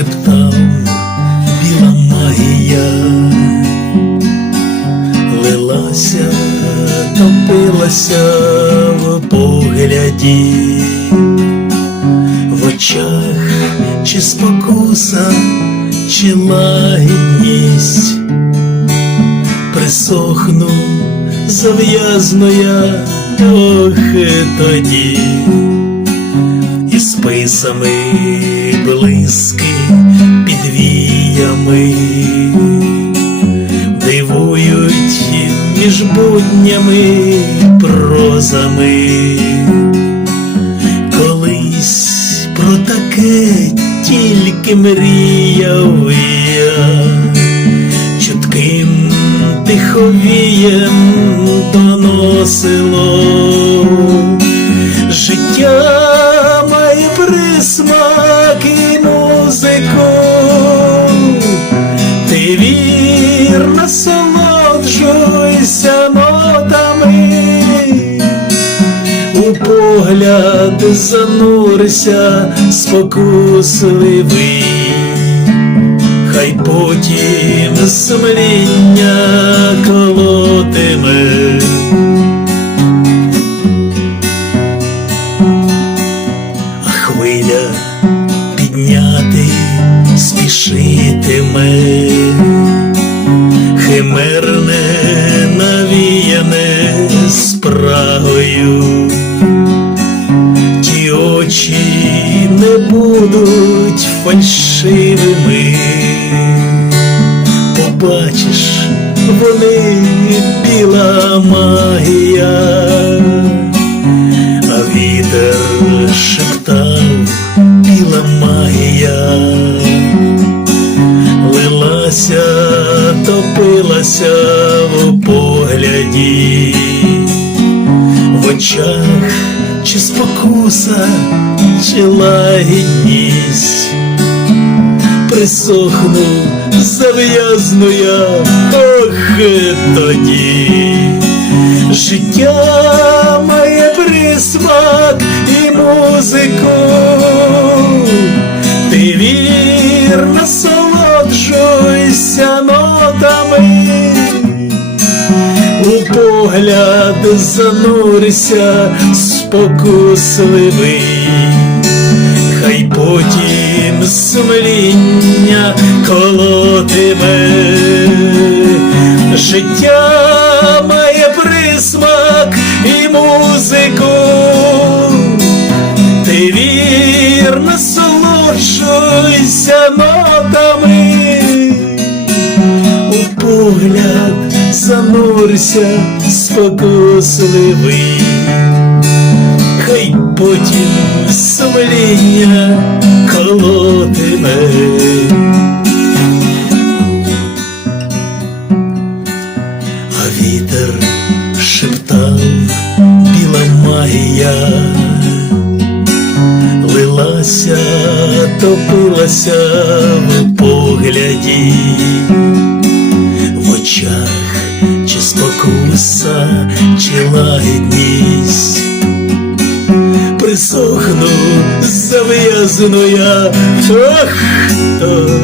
шептав біла магія, лилася, топилася в погляді, в очах чи спокуса, чи лагідність, присохну зав'язну я трохи тоді списами блиски під віями дивують між буднями прозами. Колись про таке тільки мріяв я, чутким тиховієм доносило насолоджуйся нотами, у погляд занурися спокусливий, хай потім сумління колотиме. хвиля підняти спішитиме, спрагою, ті очі не будуть фальшивими, побачиш, вони біла магія. А вітер шептав біла магія, лилася, топилася в погляді, очах чи спокуса, чи лагідність. Присохну, зав'язну я, ох, тоді. Життя має присмак і музику, ти вір насолоджуйся погляд занурися спокусливий, хай потім сумління колотиме. Життя має присмак і музику, ти вір насолоджуйся нотами, у погляд занурся спокусливий, хай потім сумління колотиме. а вітер шептав біла магія, лилася, топилася в погляді, очах чи спокуса, чи лагідність. Присохну, зав'язану я, ох, то